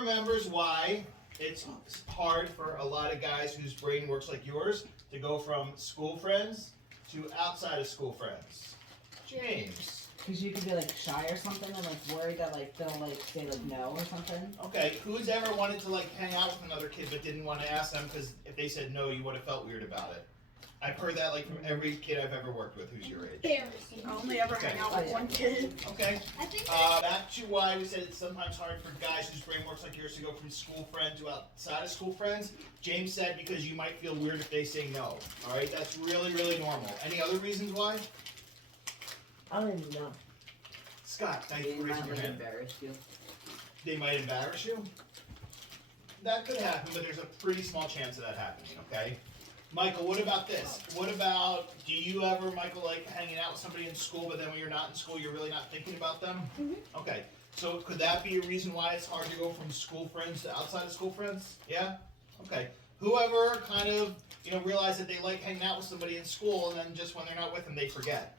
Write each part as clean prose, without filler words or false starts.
remembers why it's hard for a lot of guys whose brain works like yours to go from school friends to outside of school friends? James. Because you could be like shy or something and like worried that like they'll like say like no or something. Okay, who's ever wanted to like hang out with another kid but didn't want to ask them because if they said no, you would have felt weird about it? I've heard that like from every kid I've ever worked with who's your age. I only ever hang out with one kid. Okay. Back to why we said it's sometimes hard for guys whose brain works like yours to go from school friend to outside of school friends. James said because you might feel weird if they say no. All right, that's really, really normal. Any other reasons why? I don't even know. Scott, thank you for raising your hand. Embarrass you. They might embarrass you? That could happen, but there's a pretty small chance of that happening, okay? Michael, what about this? What about, do you ever, Michael, like hanging out with somebody in school, but then when you're not in school, you're really not thinking about them? Mm-hmm. Okay, so could that be a reason why it's hard to go from school friends to outside of school friends? Yeah? Okay. Whoever kind of, realized that they like hanging out with somebody in school, and then just when they're not with them, they forget.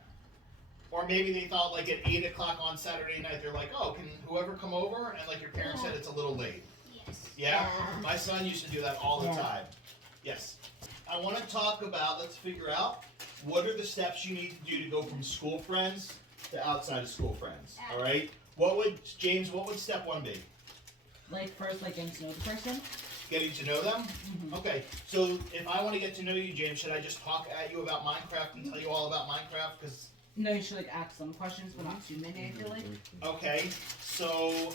Or maybe they thought like at 8 o'clock on Saturday night, they're like, oh, can whoever come over? And like your parents said it's a little late. Yes. Yeah? My son used to do that all the time. Yes. I want to talk about, let's figure out, what are the steps you need to do to go from school friends to outside of school friends, all right? James, what would step one be? Like first, like getting to know the person. Getting to know them? Okay, so if I want to get to know you, James, should I just talk at you about Minecraft and tell you all about Minecraft? Because No, you should like ask some questions, but not too many. I feel like. okay, so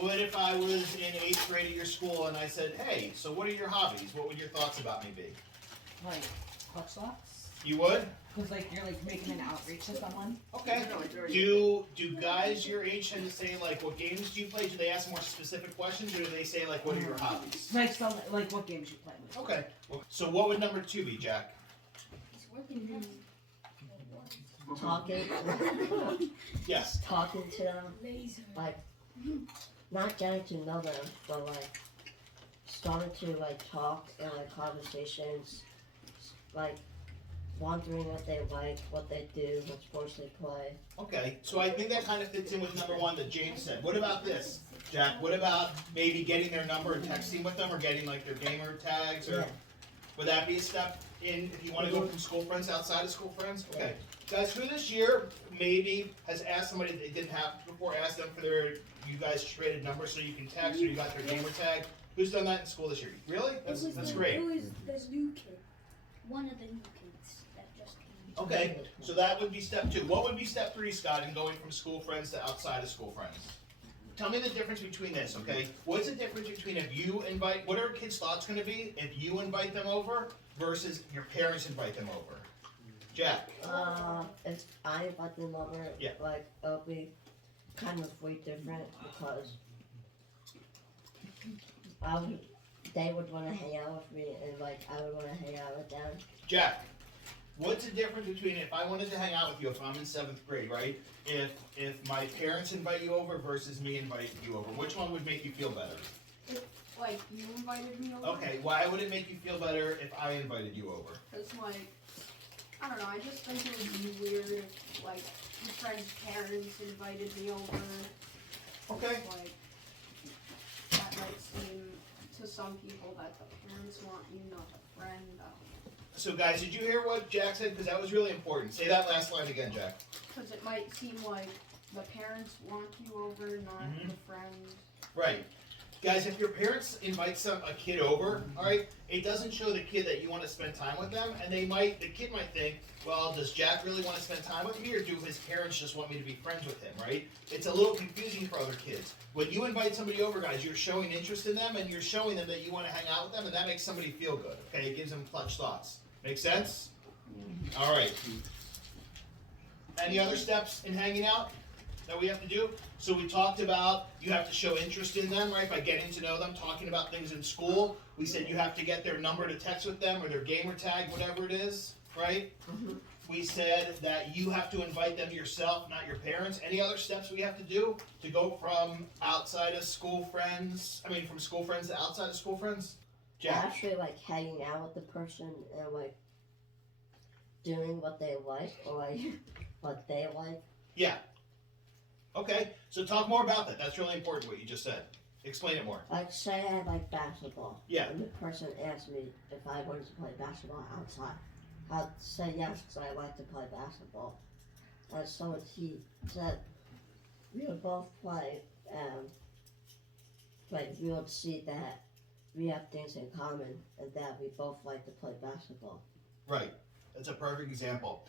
what if I was in 8th grade at your school and I said, hey, so what are your hobbies? What would your thoughts about me be? Like clutch socks. You would? Because like you're like making an outreach to someone. Okay. Do guys your age tend to say like what games do you play? Do they ask more specific questions, or do they say like what are your hobbies? Like some like what games you play with. Okay. So what would number 2 be, Jack? Talking. Yes. Talking to them. Like, not getting to know them, but like, starting to like talk and like conversations. Like, wondering what they like, what they do, what sports they play. Okay. So I think that kind of fits in with number 1 that James said. What about this, Jack? What about maybe getting their number and texting with them, or getting like their gamer tags, or would that be a step in if you want to go from school friends to outside of school friends? Okay. Guys, who this year maybe has asked somebody that they didn't have before, asked them for you guys traded numbers so you can text, or you got their gamer tag? Who's done that in school this year? Really? That's great. Who is this new kid? One of the new kids that just came. Okay, so that would be step 2. What would be step 3, Scott, in going from school friends to outside of school friends? Tell me the difference between this, okay? What's the difference between if you invite, what are kids' thoughts going to be if you invite them over versus your parents invite them over? Jack? If I invite them over, like, it'll be kind of way different because they would want to hang out with me and like I would want to hang out with them. Jack, what's the difference between if I wanted to hang out with you if I'm in 7th grade, right? If my parents invite you over versus me inviting you over, which one would make you feel better? If, like, you invited me over. Okay, why would it make you feel better if I invited you over? Because, like, I don't know, I just think it would be weird if, like, your friend's parents invited me over. Okay. Like, that might seem to some people that the parents want you, not the friend. So guys, did you hear what Jack said? Because that was really important. Say that last line again, Jack. Because it might seem like the parents want you over, not the friend. Right. Guys, if your parents invite a kid over, all right, it doesn't show the kid that you want to spend time with them, and the kid might think, well, does Jack really want to spend time with me, or do his parents just want me to be friends with him, right? It's a little confusing for other kids. When you invite somebody over, guys, you're showing interest in them, and you're showing them that you want to hang out with them, and that makes somebody feel good, okay? It gives them clutch thoughts. Make sense? All right. Any other steps in hanging out that we have to do? So we talked about you have to show interest in them, right, by getting to know them, talking about things in school. We said you have to get their number to text with them or their gamer tag, whatever it is, right? We said that you have to invite them yourself, not your parents. Any other steps we have to do to go from outside of school friends, from school friends to outside of school friends? Jack? Actually, like, hanging out with the person and, like, doing what they like or, like, what they like. Yeah. Okay, so talk more about that. That's really important what you just said. Explain it more. Like, say I like basketball. Yeah. And the person asked me if I wanted to play basketball outside. I'd say yes, because I like to play basketball. And so he said, we would both play, like, we would see that we have things in common and that we both like to play basketball. Right. That's a perfect example.